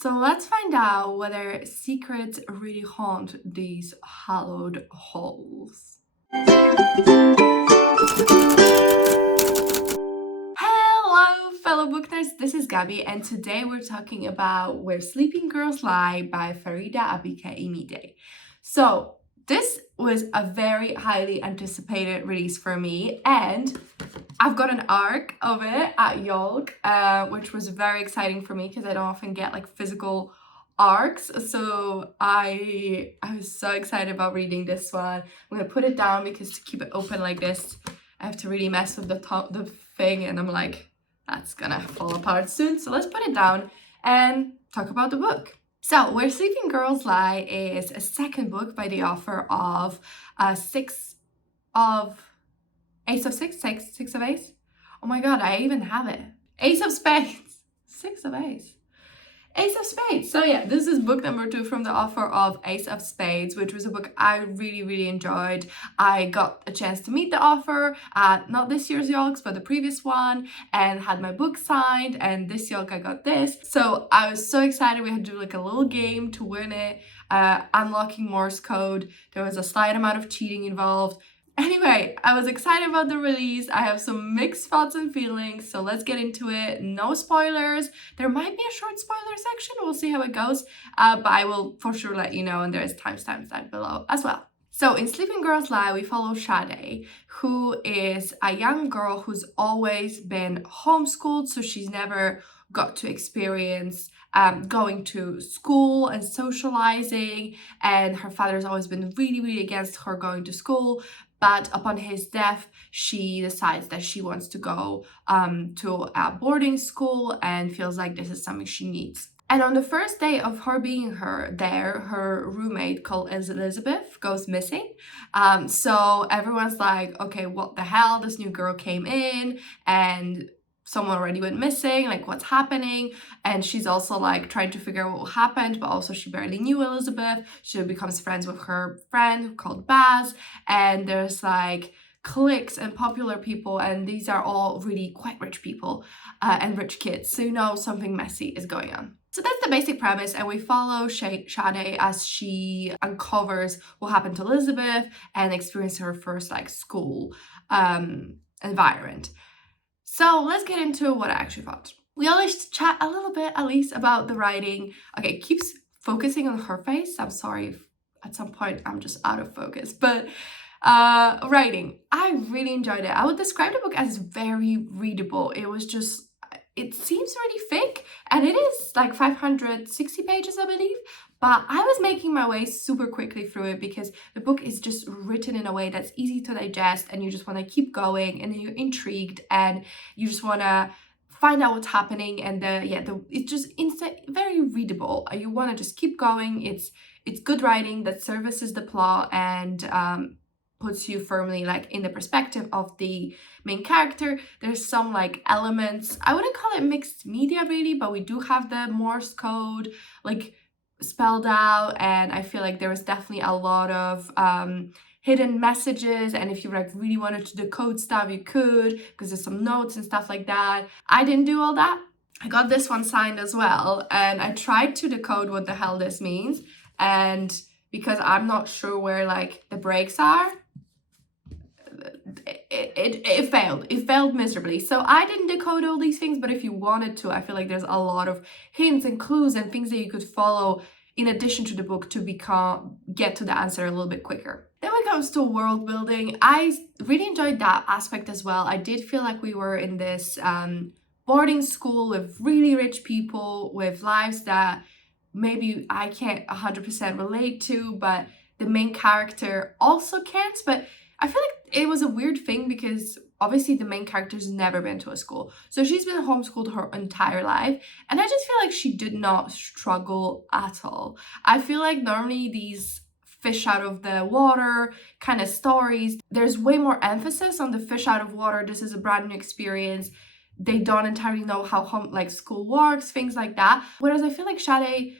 So let's find out whether secrets really haunt these hallowed halls. Hello, fellow book nerds. This is Gabby, and today we're talking about Where Sleeping Girls Lie by Faridah Àbíké-Íyímídé. So this was a very highly anticipated release for me, and I've got an ARC of it at Yolk, which was very exciting for me because I don't often get like physical ARCs. So I was so excited about reading this one. I'm gonna put it down because to keep it open like this, I have to really mess with the thing, and I'm like, that's gonna fall apart soon. So let's put it down and talk about the book. So, Where Sleeping Girls Lie is a second book by the author of Ace of Ace. Oh my god, I even have it. Ace of Spades. Ace of Spades. So yeah, this is book number 2 from the author of Ace of Spades, which was a book I really enjoyed. I got a chance to meet the author at not this year's Yolks, but the previous one, and had my book signed, and this Yolk I got this. So I was so excited. We had to do like a little game to win it, unlocking Morse code. There was a slight amount of cheating involved. Anyway, I was excited about the release. I have some mixed thoughts and feelings, so let's get into it. No spoilers. There might be a short spoiler section. We'll see how it goes, but I will for sure let you know, and there is timestamps down below as well. So in Sleeping Girls Lie, we follow Sade, who is a young girl who's always been homeschooled, so she's never got to experience going to school and socializing, and her father's always been really against her going to school. But upon his death, she decides that she wants to go to a boarding school and feels like this is something she needs. And on the first day of her being there, her roommate called Elizabeth goes missing. So everyone's like, okay, what the hell? This new girl came in and someone already went missing, like what's happening? And she's also like trying to figure out what happened, but also she barely knew Elizabeth. She becomes friends with her friend called Baz, and there's like cliques and popular people, and these are all really quite rich people and rich kids, so you know something messy is going on. So that's the basic premise, and we follow Sade as she uncovers what happened to Elizabeth and experiences her first like school environment. So let's get into what I actually thought. We always chat a little bit, at least, about the writing. Okay, it keeps focusing on her face. I'm sorry if at some point I'm just out of focus. But writing, I really enjoyed it. I would describe the book as very readable. It seems really thick, and it is like 560 pages, I believe. But I was making my way super quickly through it because the book is just written in a way that's easy to digest, and you just want to keep going, and then you're intrigued and you just want to find out what's happening. And it's just very readable. You want to just keep going. It's good writing that services the plot and puts you firmly like in the perspective of the main character. There's some like elements, I wouldn't call it mixed media really, but we do have the Morse code like spelled out, and I feel like there was definitely a lot of hidden messages, and if you like really wanted to decode stuff, you could, because there's some notes and stuff like that. I didn't do all that. I got this one signed as well, and I tried to decode what the hell this means, and because I'm not sure where like the breaks are, it failed miserably. So I didn't decode all these things, but if you wanted to, I feel like there's a lot of hints and clues and things that you could follow in addition to the book to get to the answer a little bit quicker. Then when it comes to world building, I really enjoyed that aspect as well. I did feel like we were in this boarding school with really rich people with lives that maybe I can't 100% relate to, but the main character also can't. But I feel like it was a weird thing because obviously the main character's never been to a school. So she's been homeschooled her entire life. And I just feel like she did not struggle at all. I feel like normally these fish out of the water kind of stories, there's way more emphasis on the fish out of water. This is a brand new experience. They don't entirely know how school works, things like that. Whereas I feel like Sade,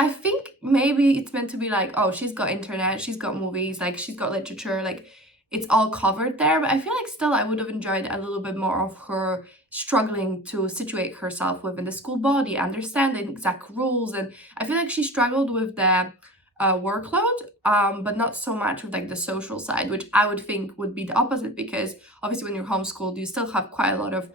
I think maybe it's meant to be like, oh, she's got internet, she's got movies, like she's got literature, like it's all covered there. But I feel like still I would have enjoyed a little bit more of her struggling to situate herself within the school body, understand the exact rules. And I feel like she struggled with the workload, but not so much with like the social side, which I would think would be the opposite, because obviously when you're homeschooled, you still have quite a lot of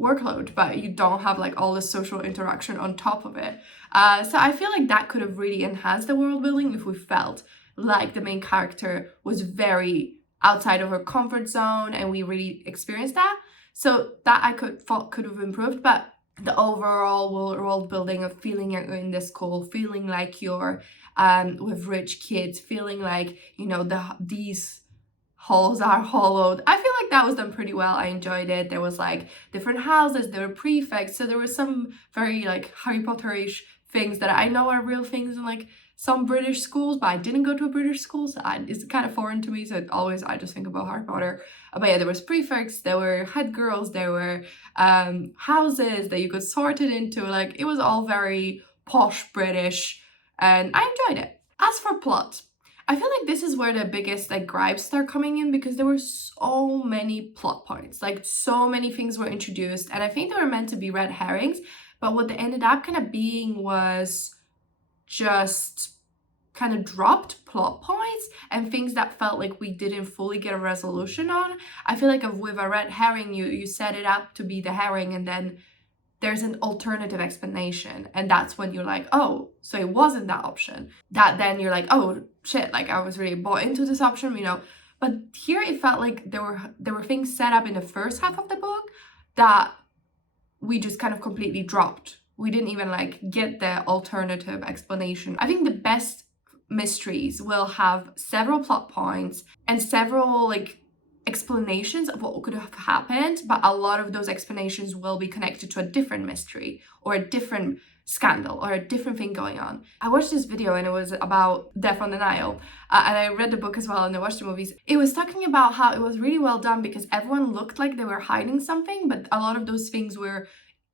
workload, but you don't have like all the social interaction on top of it. So I feel like that could have really enhanced the world building if we felt like the main character was very outside of her comfort zone and we really experienced that. So that I thought could have improved, but the overall world building of feeling you're in the school, feeling like you're with rich kids, feeling like, you know, these halls are hollowed. I feel like that was done pretty well. I enjoyed it. There was like different houses, there were prefects, so there were some very like Harry Potter-ish things that I know are real things in like some British schools, but I didn't go to a British school, so it's kind of foreign to me. So I just think about Harry Potter. But yeah, there was prefects, there were head girls, there were houses that you could sort it into. Like, it was all very posh British, and I enjoyed it. As for plot, I feel like this is where the biggest like gripes start coming in, because there were so many plot points, like so many things were introduced, and I think they were meant to be red herrings, but what they ended up kind of being was just kind of dropped plot points and things that felt like we didn't fully get a resolution on. I feel like with a red herring, you set it up to be the herring, and then there's an alternative explanation, and that's when you're like, oh, so it wasn't that option. That then you're like, oh shit, like I was really bought into this option, you know. But here it felt like there were things set up in the first half of the book that we just kind of completely dropped. We didn't even like get the alternative explanation. I think the best mysteries will have several plot points and several like explanations of what could have happened, but a lot of those explanations will be connected to a different mystery or a different scandal or a different thing going on. I watched this video and it was about Death on the Nile, and I read the book as well and I watched the movies. It was talking about how it was really well done because everyone looked like they were hiding something, but a lot of those things were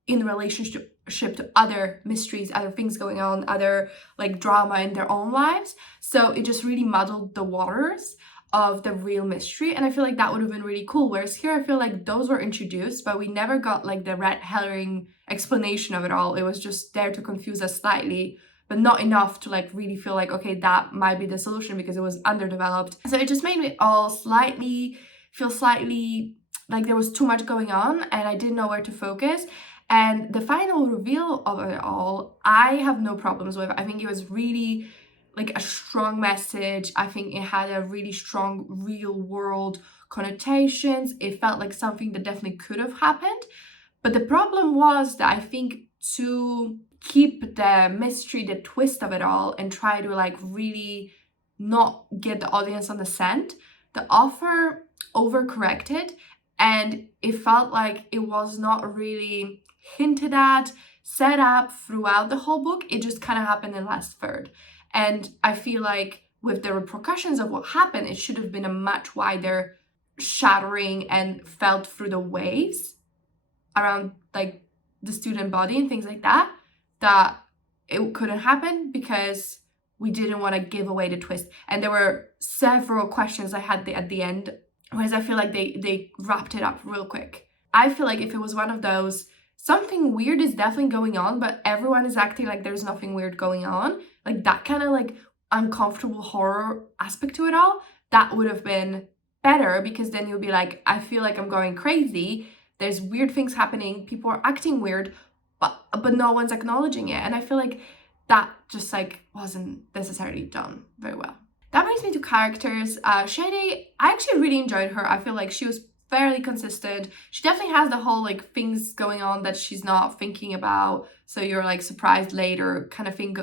in relationship to other mysteries, other things going on, other like drama in their own lives. So it just really muddled the waters of the real mystery, and I feel like that would have been really cool. Whereas here I feel like those were introduced, but we never got like the red herring explanation of it all. It was just there to confuse us slightly, but not enough to like really feel like, okay, that might be the solution, because it was underdeveloped. So it just made me all feel slightly like there was too much going on and I didn't know where to focus. And the final reveal of it all, I have no problems with. I think it was really like a strong message. I think it had a really strong real world connotations. It felt like something that definitely could have happened. But the problem was that I think to keep the mystery, the twist of it all, and try to like really not get the audience on the scent, the author overcorrected, and it felt like it was not really hinted at, set up throughout the whole book. It just kind of happened in the last third. And I feel like with the repercussions of what happened, it should have been a much wider shattering and felt through the waves around like the student body and things like that, that it couldn't happen because we didn't want to give away the twist. And there were several questions I had at the end, whereas I feel like they wrapped it up real quick. I feel like if it was one of those, something weird is definitely going on, but everyone is acting like there's nothing weird going on, like that kind of like uncomfortable horror aspect to it all, that would have been better, because then you'll be like, I feel like I'm going crazy, there's weird things happening, people are acting weird, but no one's acknowledging it. And I feel like that just like wasn't necessarily done very well. That brings me to characters. Shade, I actually really enjoyed her. I feel like she was fairly consistent. She definitely has the whole like things going on that she's not thinking about, so you're like surprised later kind of thing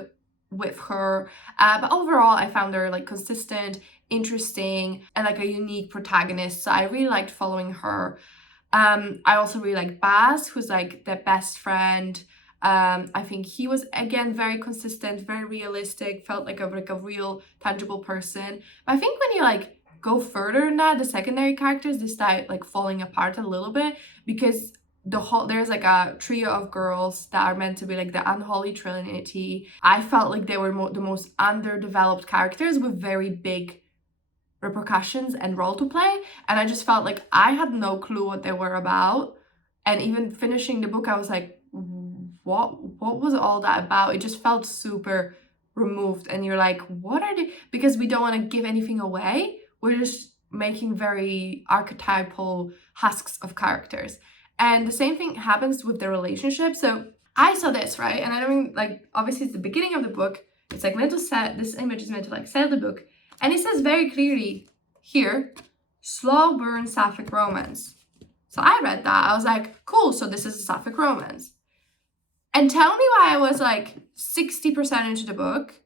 with her. But overall, I found her like consistent, interesting, and like a unique protagonist. So I really liked following her. I also really like Baz, who's like the best friend. I think he was again very consistent, very realistic, felt like a real tangible person. But I think when you like go further than that, the secondary characters, they start like falling apart a little bit, because there's like a trio of girls that are meant to be like the unholy trinity. I felt like they were the most underdeveloped characters with very big repercussions and role to play, and I just felt like I had no clue what they were about. And even finishing the book, I was like, what was all that about? It just felt super removed, and you're like, what are they? Because we don't want to give anything away, we're just making very archetypal husks of characters. And the same thing happens with the relationship. So I saw this, right? And I don't like, obviously it's the beginning of the book, it's like meant to set, this image is meant to like set the book, and it says very clearly here, slow burn sapphic romance. So I read that, I was like, cool, so this is a sapphic romance. And tell me why I was like 60% into the book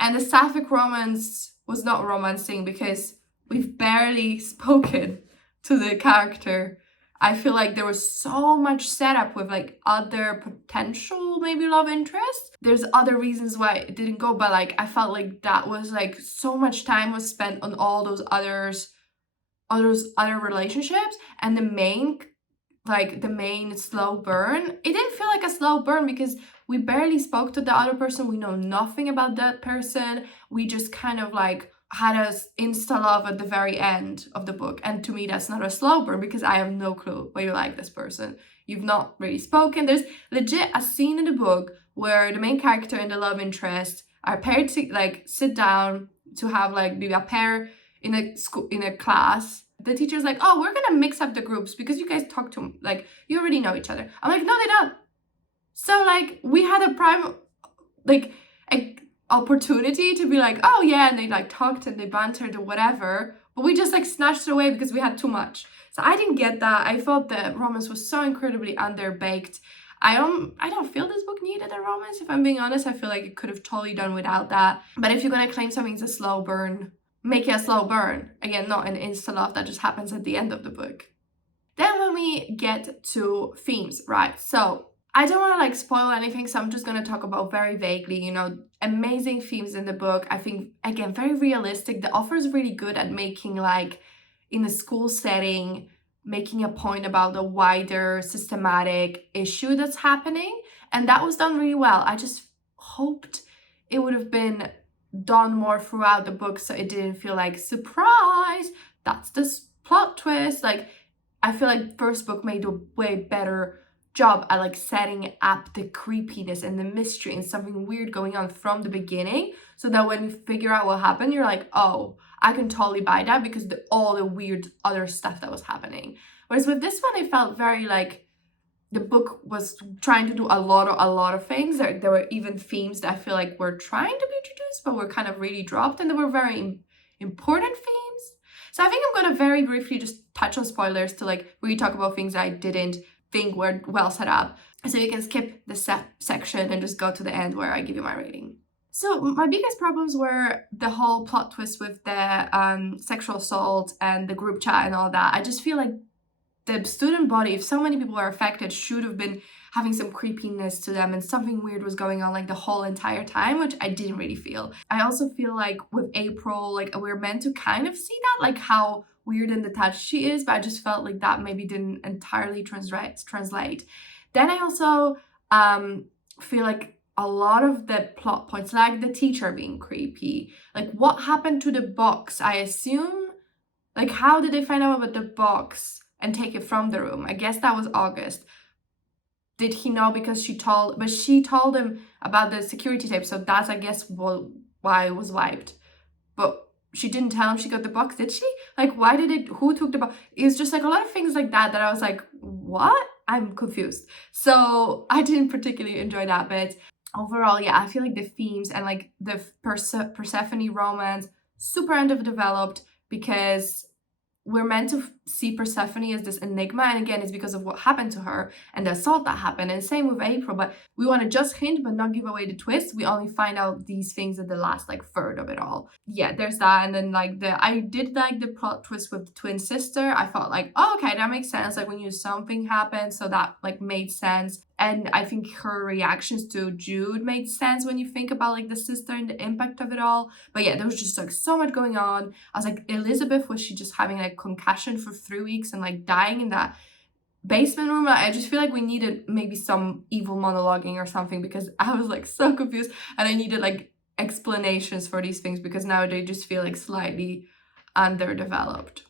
and the sapphic romance was not romancing, because we've barely spoken to the character. I feel like there was so much setup with like other potential maybe love interests. There's other reasons why it didn't go, but like I felt like that was like so much time was spent on all those other relationships, and the main slow burn, it didn't feel like a slow burn because we barely spoke to the other person, we know nothing about that person, we just kind of like had a insta love at the very end of the book. And to me that's not a slow burn, because I have no clue why you like this person, you've not really spoken. There's legit a scene in the book where the main character and the love interest are paired to like sit down to have like maybe a pair in a class. The teacher's like, oh, we're gonna mix up the groups because you guys talk to, like, you already know each other. I'm like, no, they don't. So like we had a prime like a opportunity to be like, oh yeah, and they like talked and they bantered or whatever, but we just like snatched it away because we had too much. So I didn't get that. I thought the romance was so incredibly underbaked. I don't feel this book needed a romance, if I'm being honest. I feel like it could have totally done without that. But if you're gonna claim something's a slow burn, make it a slow burn. Again, not an insta love that just happens at the end of the book. Then when we get to themes, right? So I don't want to like spoil anything, so I'm just going to talk about very vaguely, you know, amazing themes in the book. I think, again, very realistic. The author is really good at making, like, in a school setting, making a point about the wider systematic issue that's happening. And that was done really well. I just hoped it would have been done more throughout the book so it didn't feel like, surprise, that's this plot twist. Like, I feel like first book made a way better job at like setting up the creepiness and the mystery and something weird going on from the beginning, so that when you figure out what happened, you're like, oh, I can totally buy that because all the weird other stuff that was happening. Whereas with this one, it felt very like the book was trying to do a lot of things. There were even themes that I feel like were trying to be introduced but were kind of really dropped, and they were very important themes. So I think I'm going to very briefly just touch on spoilers to like really talk about things I didn't think were well set up, so you can skip the section and just go to the end where I give you my rating. So my biggest problems were the whole plot twist with the sexual assault and the group chat and all that. I just feel like the student body, if so many people are affected, should have been having some creepiness to them and something weird was going on like the whole entire time, which I didn't really feel. I also feel like with April, like we're meant to kind of see that, like how weird and detached she is, but I just felt like that maybe didn't entirely translate. Then I also feel like a lot of the plot points, like the teacher being creepy, like what happened to the box, I assume, like how did they find out about the box and take it from the room? I guess that was August. Did he know because she told him about the security tape, so that's, I guess, why it was wiped. But she didn't tell him she got the box, did she? Like, who took the box? It was just like a lot of things like that I was like, what? I'm confused. So I didn't particularly enjoy that bit. Overall, yeah, I feel like the themes and like the Persephone romance, super underdeveloped, because we're meant to see Persephone as this enigma, and again, it's because of what happened to her and the assault that happened, and same with April, but we want to just hint but not give away the twist. We only find out these things at the last like third of it all. Yeah, there's that. And then like I did like the plot twist with the twin sister. I thought like, oh, okay, that makes sense, like we knew something happened, so that like made sense. And I think her reactions to Jude made sense when you think about like the sister and the impact of it all. But yeah, there was just like so much going on. I was like, Elizabeth, was she just having like concussion for 3 weeks and like dying in that basement room? I just feel like we needed maybe some evil monologuing or something, because I was like so confused and I needed like explanations for these things, because now they just feel like slightly underdeveloped.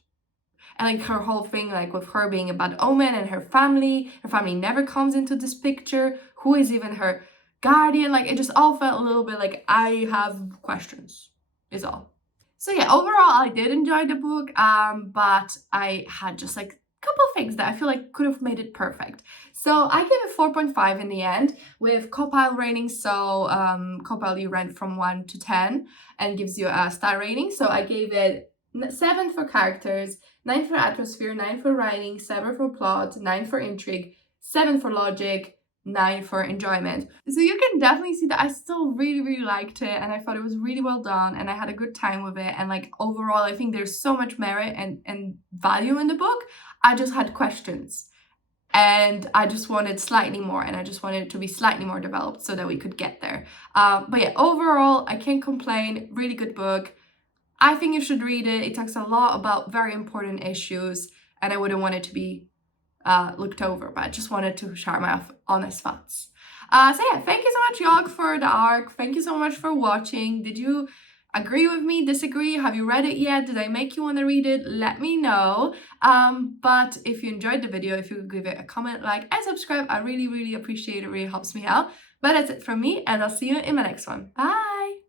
and like her whole thing, like with her being a bad omen and her family never comes into this picture. Who is even her guardian? Like, it just all felt a little bit like I have questions, is all. So yeah, overall I did enjoy the book, but I had just like a couple of things that I feel like could have made it perfect. So I gave it 4.5 in the end, with Copile rating. So Copile, you rank from 1 to 10 and gives you a star rating. So I gave it 7 for characters, 9 for atmosphere, 9 for writing, 7 for plot, 9 for intrigue, 7 for logic, 9 for enjoyment. So you can definitely see that I still really liked it, and I thought it was really well done, and I had a good time with it. And like overall, I think there's so much merit and value in the book. I just had questions, and I just wanted slightly more, and I just wanted it to be slightly more developed so that we could get there. But yeah, overall, I can't complain. Really good book. I think you should read it. It talks a lot about very important issues, and I wouldn't want it to be looked over, but I just wanted to share my honest thoughts. So yeah, thank you so much, Yog, for the arc. Thank you so much for watching. Did you agree with me, disagree? Have you read it yet? Did I make you want to read it? Let me know. But if you enjoyed the video, if you could give it a comment, like, and subscribe, I really appreciate it. It really helps me out. But that's it from me, and I'll see you in my next one. Bye!